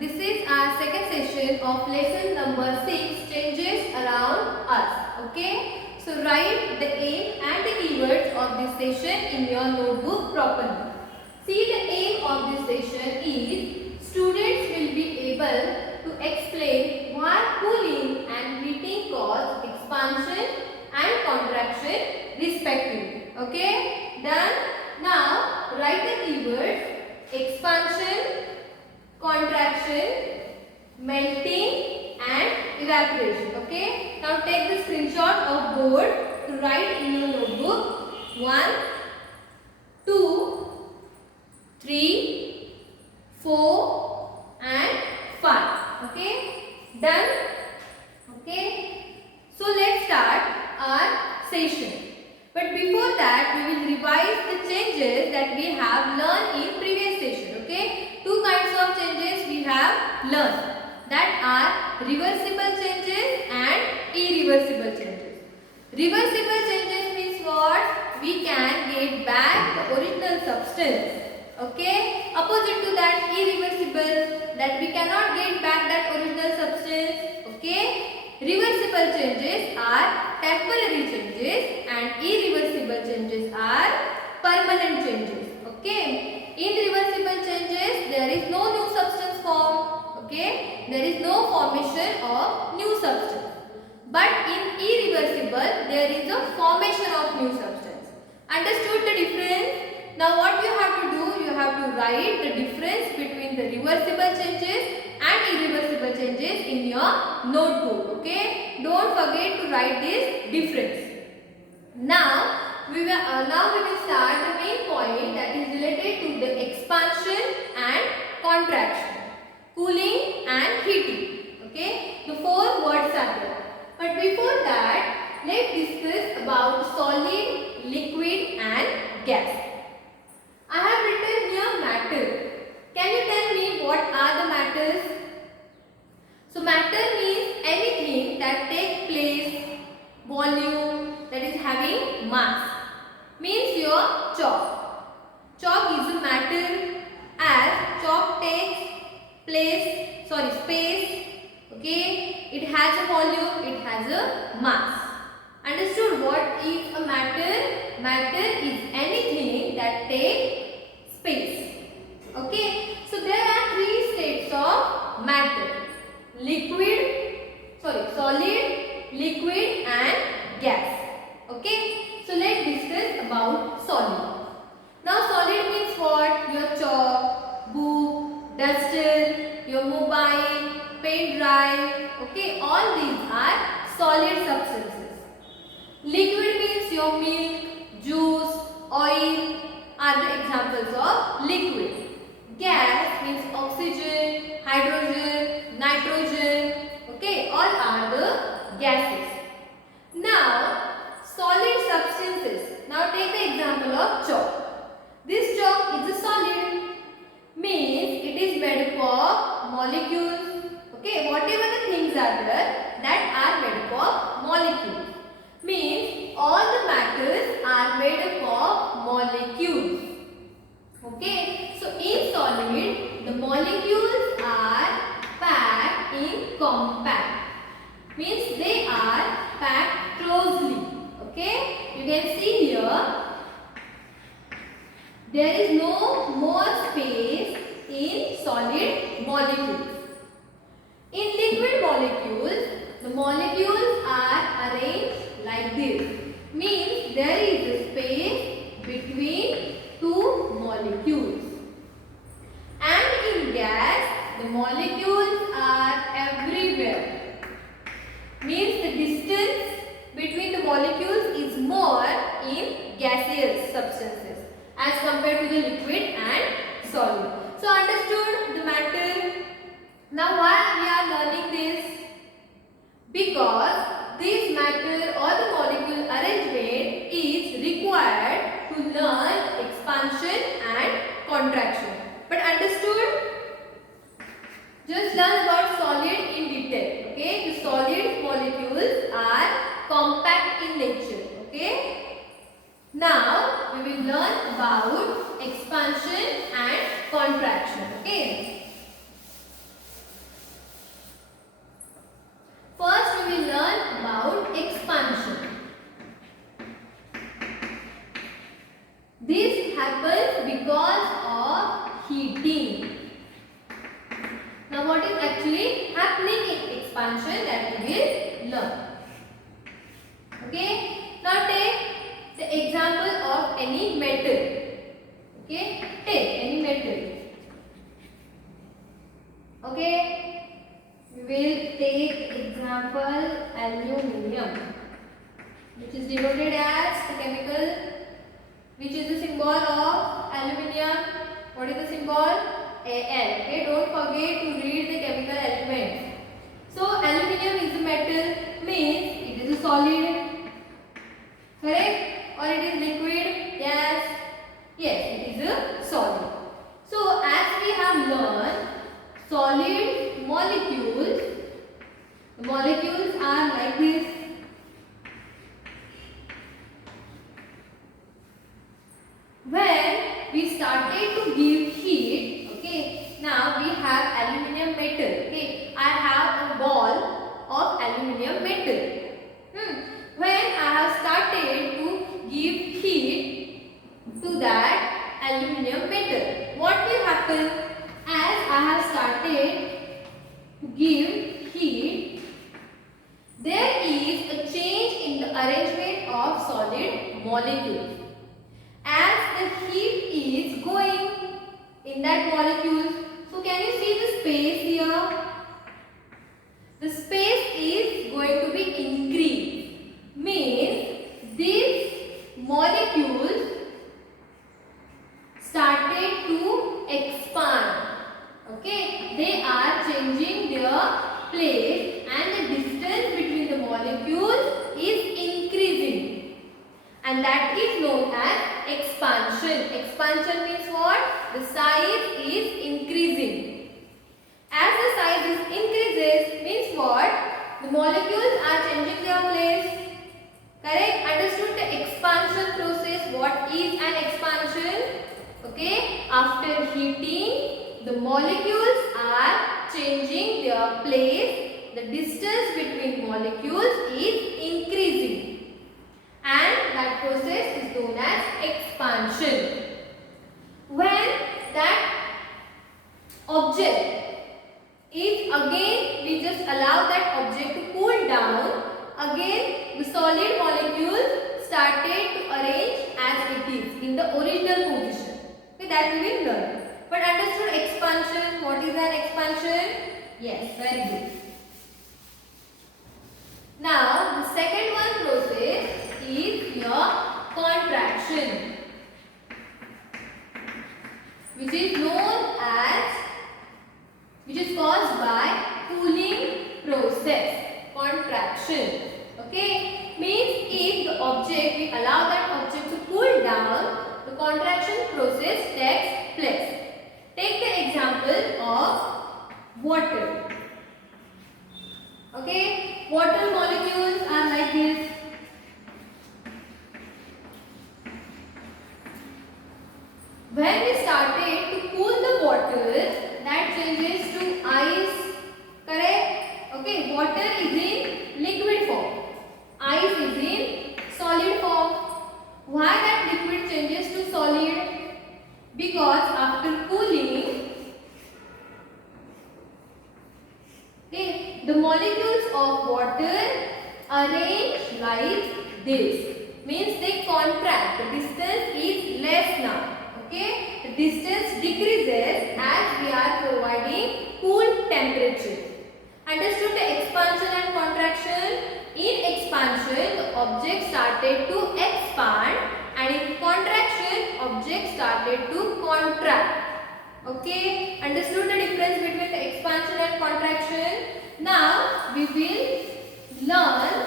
This is our second session of lesson number 6, changes around us. Okay, so write the aim and the keywords of this session in your notebook properly. See, the aim of this session is students will be able to explain why cooling and heating cause expansion and contraction respectively. Okay, done. Now write the keywords expansion, contraction, melting and evaporation. Okay. Now take the screenshot of board to write in your notebook. 1, 2, 3, 4 and 5. Okay. Done. Okay. So let's start our session. But before that, we will revise the changes that we have learned in previous session. Okay. Two kinds of changes we have learned, that are reversible changes and irreversible changes. Reversible changes means what? We can get back the original substance. Okay. Opposite to that, irreversible, that we cannot get back that original substance. Okay. Reversible changes are temporary changes and irreversible changes are permanent changes. Okay. In reversible changes, there is no new substance formed. Okay. There is no formation of new substance. But in irreversible, there is a formation of new substance. Understood the difference? Now what you have to do? You have to write the difference between the reversible changes and irreversible changes in your notebook. Okay. Don't forget to write this difference. Now we will start the main point, that is related to the expansion and contraction, cooling and heating. Okay. The 4 words are there. But before that, let's discuss about solid, liquid and gas. I have written here matter. Can you tell me what are the matters? So matter means anything that takes place, volume, that is having mass. Means your chalk. Chalk is a matter, as chalk takes space. Okay, it has a volume, it has a mass. Understood what is a matter? Matter is anything that takes space. Okay, so there are 3 states of matter: solid, liquid and gas. Okay, so let's discuss about solid. Now solid means what? Your chalk, book, duster, your mobile, pen drive. Okay, all these are solid substances. Liquid means your milk, juice, oil are the examples of liquid. Gas means oxygen, hydrogen, nitrogen. Okay, all are the gases. Now, solid substances. Now take the example of chalk. This chalk is a solid. Means it is made up of molecules. Okay, whatever the things are there that are made up of molecules. Means all the matters are made up of molecules. Okay, so in solid, the molecules are packed in compact. Means they are packed closely. Okay, you can see here, there is no more space in solid molecules. In liquid molecules, the molecules are arranged like this. Means there is a space between 2 molecules. And in gas, the molecules are everywhere. Means the distance between the molecules is more in gaseous substances as compared to the liquid and solid. So understood the matter? Now why we are learning this? Because this matter or the molecule arrangement is required to learn expansion and contraction. But understood? Just learn about solid in detail. Okay, the solid molecules are compact in nature. Okay. Now we will learn about expansion and contraction. Okay. expansion that we will learn. Okay. Now take the example of any metal. Okay. Take any metal. Okay. We will take example aluminium, which is denoted as the chemical, which is the symbol of aluminium. What is the symbol? Al. Okay. Don't forget to read the chemical elements. So aluminium is a metal, means it is a solid. Correct? Or it is liquid? Yes. Yes, it is a solid. So as we have learned, solid molecules, the molecules are like this. When we started to give heat, okay, now we have aluminium metal. Okay, I have a ball of aluminium metal. When I have started to give heat to that aluminium metal, what will happen? As I have started to give heat, there is a change in the arrangement of solid molecules. As the heat is going in that molecule, so can you see the space here? The space is going to be increased, means these molecules started to expand. Okay, they are changing their place and the distance between the molecules is increasing, and that is known as expansion. Expansion means what? The size is increasing. As the size is increases, means what? The molecules are changing their place. Correct? Understood the expansion process? What is an expansion? Okay, after heating, the molecules are changing their place. The distance between molecules is increasing, and that process is known as expansion. When that object is again, we just allow that object to cool down, again the solid molecules started to arrange as it is in the original position. Okay, that we will learn. But understood expansion? What is an expansion? Yes, very good. Now the second one process is your contraction, which is known as, which is caused by cooling process. Contraction. Okay, means if the object, we allow that object to cool down, the contraction process takes place. Take the example of water. Okay, water molecules are like this. When we started to cool the water, that changes to ice. Correct? Okay, water is in liquid form. Ice is in solid form. Why that liquid changes to solid? Because after cooling, okay, the molecules of water arrange like this. Means they contract. The distance is less now. Okay, the distance decreases as we are providing cool temperature. Understood the expansion and contraction? In expansion, the object started to expand, and in contraction, object started to contract. Okay, understood the difference between the expansion and contraction? Now we will learn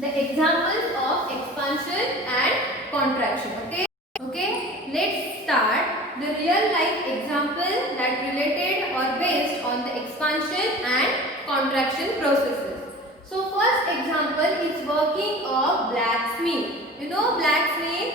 the examples of expansion and contraction. Okay. Okay, let's start the real life example that related or based on the expansion and contraction processes. So first example is working of blacksmith. You know blacksmith?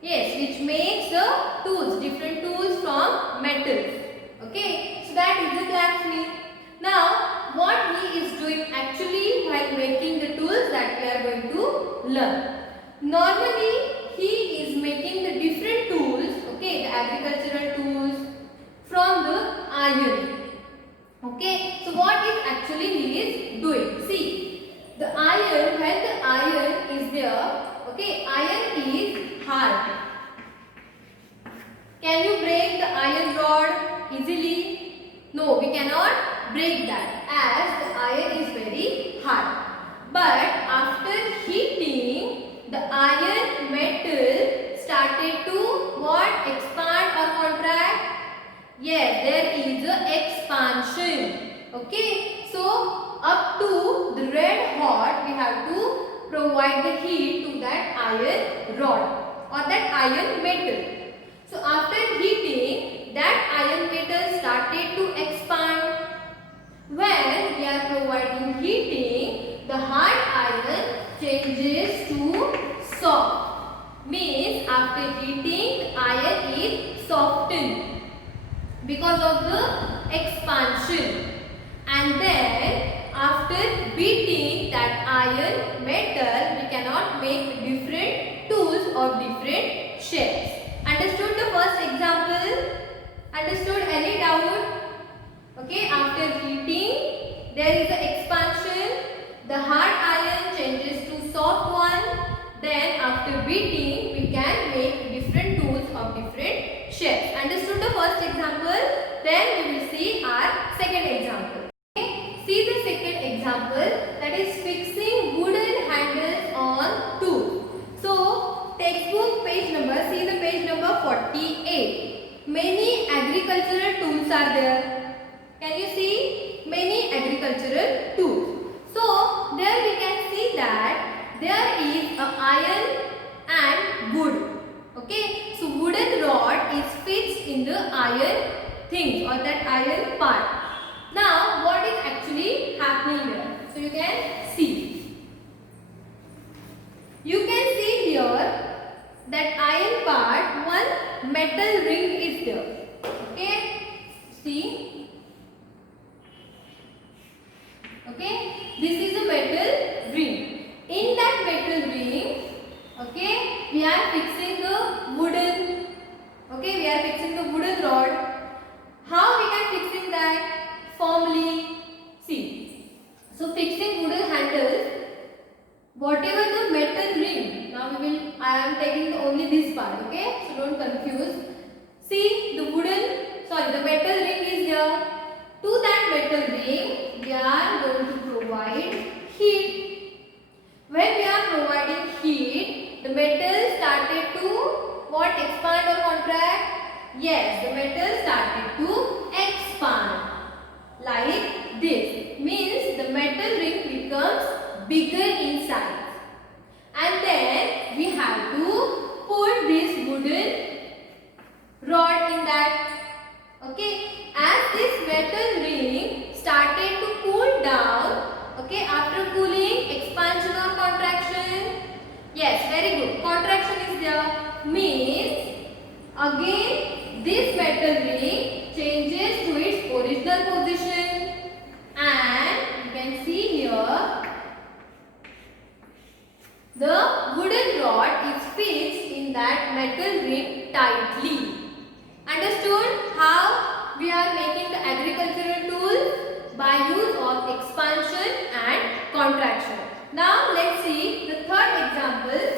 Yes, which makes the tools, different tools from metals. Okay, so that is the blacksmith. Now what he is doing actually while making the tools, that we are going to learn. Normally he is making the different tools, okay, the agricultural tools, from the iron. Okay, so what is actually he doing? See, the iron, when the iron is there, okay, iron is hard. Can you break the iron rod easily? No, we cannot break that as the iron is very hard. But after heating, the iron metal started to what? Expand or contract? Yes, there is a expansion. Okay, so up to the red hot, we have to provide the heat to that iron rod or that iron metal. So after heating, that iron metal started to expand. When we are providing heating, the hard iron changes to soft. Means after heating, iron is softened because of the expansion. And then after beating that iron metal, we cannot make different tools of different shapes. Understood the first example? Understood any doubt? Okay, after heating, there is the expansion. The hard iron changes to soft one. Then after beating, we can make different tools of different shapes. Understood the first example? Then we will see our second example. Okay, see the second example, that is fixing wooden handles on tools. So textbook page number, see the page number 48. Many agricultural tools are there. Can you see? Many agricultural tools. So there we can see that there is a iron and wood. Okay, so wooden rod is fixed in the iron things or that iron part. Now what is actually happening here? So you can see. You can see here that iron part, one metal ring is there. Okay, see. Okay, this is a metal ring. In that metal ring, okay, we are fixing the wooden. Okay, we are fixing the wooden rod. How we can fixing that? Firmly. See. So fixing wooden handles. Whatever the metal ring. Now I am taking only this part. Okay, so don't confuse. See the the metal ring is there. To that metal ring, we are going to provide heat. When we are providing heat, the metal started to what? Expand or contract? Yes, the metal started to expand. Like this. Means the metal ring becomes bigger in size. And then we have to put this wooden rod in that. Okay. As this metal ring started to cool down, okay, after cooling, expansion or contraction? Yes, very good. Contraction is there. Means, again, this metal ring changes to its original position. And you can see here, the wooden rod is fixed in that metal ring tightly. Understood how we are making the agricultural tool? By use of expansion and contraction. Now let's see the third example.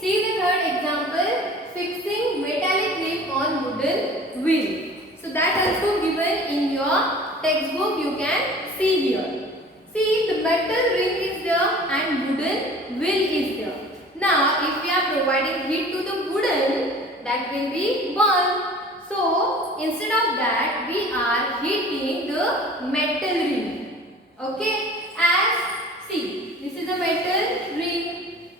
See the third example, fixing metallic ring on wooden wheel. So that also given in your textbook, you can see here. See the metal ring is there and wooden wheel is there. Now if we are providing heat to the wooden, that will be burned. So instead of that, we are heating the metal ring. Okay, as see, this is the metal ring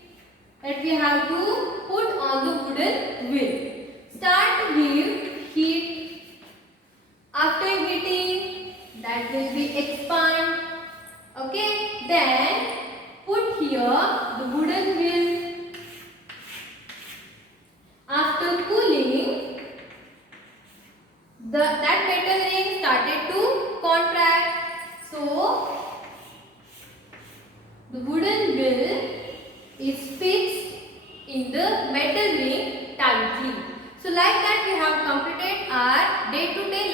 that we have to put on the wooden wheel. Start to give heat. After heating, that will be expand. Okay, then put here the wooden wheel. After cooling, that metal ring started to contract. So the wooden wheel is fixed in the metal ring tightly. So like that we have completed our day-to-day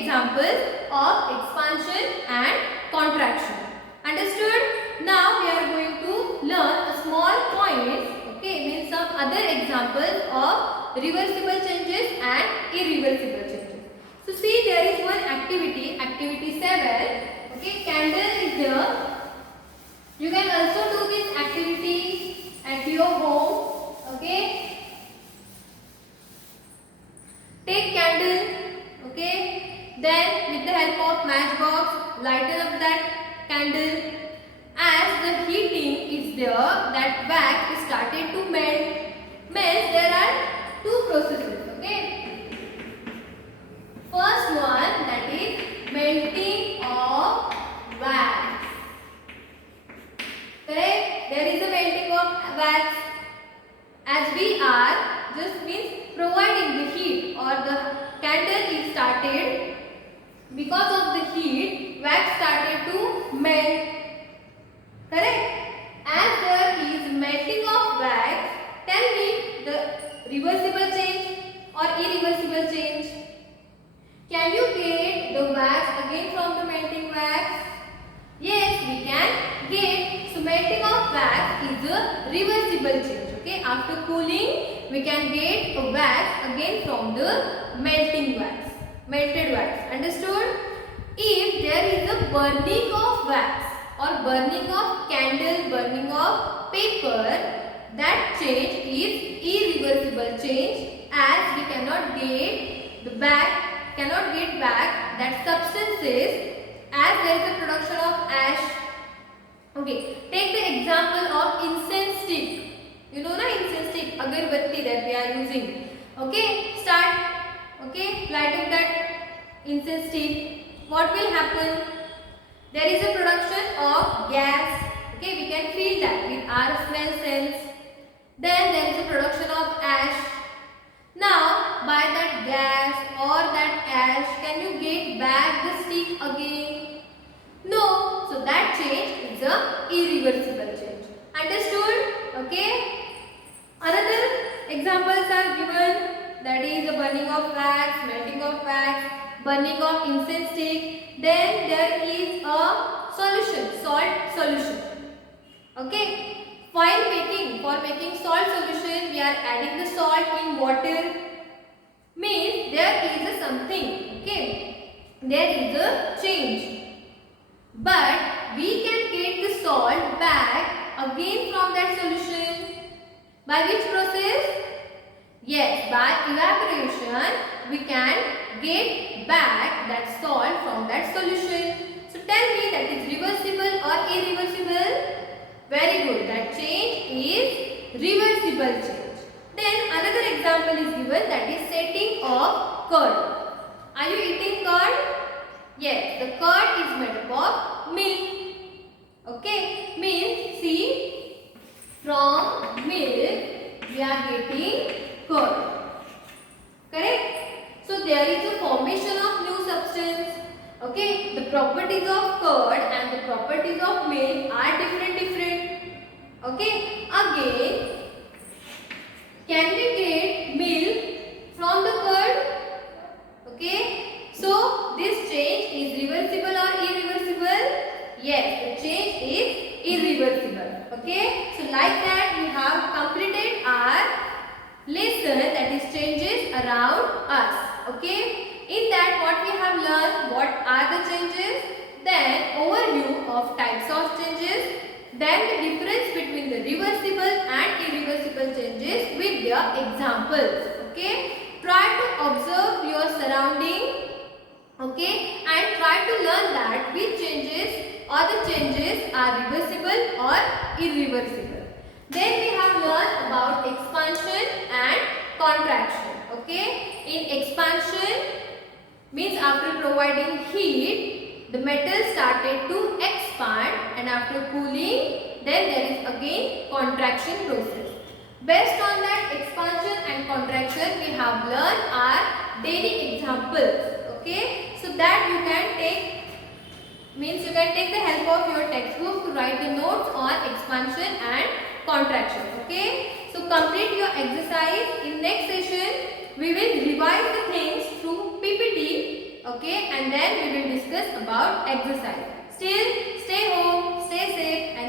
examples of expansion and contraction. Understood? Now we are going to learn a small points, okay, means some other examples of reversible changes and irreversible changes. So see, there is one activity, activity 7, okay, candle is there. You can also do this activity at your home, okay. Take candle, okay, then with the help of matchbox, lighten up that candle. As the heating is there, that wax is started to melt. Means there are two processes, okay. First one, that is melting of wax. Correct? There is a melting of wax. As we are just means providing the heat, or the candle is started, because of the heat wax started to melt. Correct? As there is melting of wax, tell me the reversible change or irreversible change. Can you get the wax again from the melting wax? Yes, we can get. So melting of wax is a reversible change. Okay, after cooling, we can get a wax again from the melted wax. Understood? If there is a burning of wax or burning of candle, burning of paper, that change is irreversible change, as we cannot get back that substances, as there is a production of ash. Okay, take the example of incense stick. You know na, incense stick, agarbatti that we are using. Okay, start. Okay, lighting that incense stick. What will happen? There is a production of gas. Okay, we can feel that with our smell sense. Then there is a production of ash. Now, by that gas or that ash, can you get back the stick again? No. So that change is a irreversible change. Understood? Okay. Another examples are given, that is the burning of wax, melting of wax, burning of incense stick. Then there is a solution, salt solution. Okay. For making salt solution, we are adding the salt in water. Means there is a something. Okay. There is a change. But we can get the salt back again from that solution. By which process? Yes, by evaporation we can get back that salt from that solution. So tell me, that is reversible or irreversible? Very good. That change is reversible change. Then another example is given, that is setting of curd. Are you eating curd? Yes, the curd is made up of milk. Okay, means see, from milk we are getting curd. Correct? So there is a formation of new substance. Okay, the properties of curd and the properties of milk are different. Okay, again, can we get milk from the curd? Okay, so this change is reversible or irreversible? Yes, the change is irreversible. Okay, so like that we have completed our lesson, that is changes around us. Okay, in that what we have learned, what are the changes, then overview of types of changes, then the difference between the reversible and irreversible changes with their examples. Okay, try to observe your surrounding. Okay, and try to learn that which changes or the changes are reversible or irreversible. Then we have learned about expansion and contraction. Okay, in expansion means after providing heat, the metal started to expand, and after cooling, then there is again contraction process. Based on that expansion and contraction, we have learned our daily examples. Okay, so that you can take, means you can take the help of your textbook to write the notes on expansion and contraction. Okay, so complete your exercise. In next session, we will revise the things through PPT. Okay, and then we will discuss about exercise. Still, stay home, stay safe, and